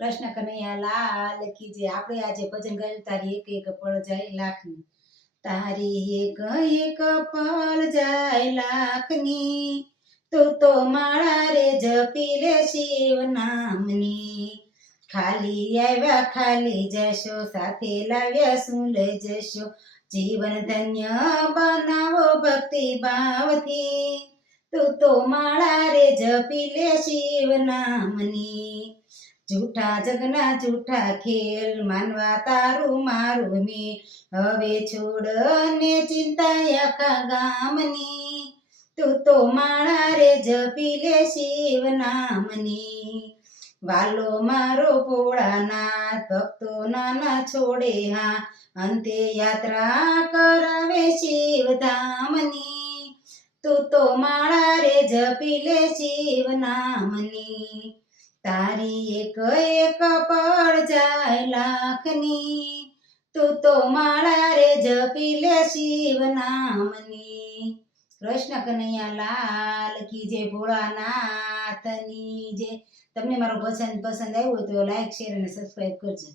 કૃષ્ણ કનૈયા લાલ કી જય। આપણે આજે ભજન ગાયું તારી એક એક પળ જાય લાખની। તારી એક એક પળ જાય લાખની, તું તો માળા રે જપી લે શિવ નામની। ખાલી આવ્યા ખાલી જશો, સાથે લાવ્યા શું લઈ જશો, જીવન ધન્ય બનાવો ભક્તિ ભાવથી। તું તો માળા રે જપી લે શિવ નામની। જૂઠા જગના જૂઠા ખેલ માનવા તારું મારું મેં, હવે છોડ ને ચિંતા આખા ગામની। તું તો માળા રે જપી લે શિવ નામની। વાલો મારો ભોળાનાથ ભક્તો નાના છોડે હા, અંતે યાત્રા કરાવે શિવ ધામની। તું તો માળા રે જપી લે શિવ નામની। તારી એક એક પળ જાય લાખની, તું તો માળા રે જપી લે શિવ નામની। કૃષ્ણ કનૈયા લાલ કી જય, ભોળાનાથની જય। તમને મારો ભજન પસંદ આવ્યું હોય તો લાઈક શેર અને સબસ્ક્રાઈબ કરજો।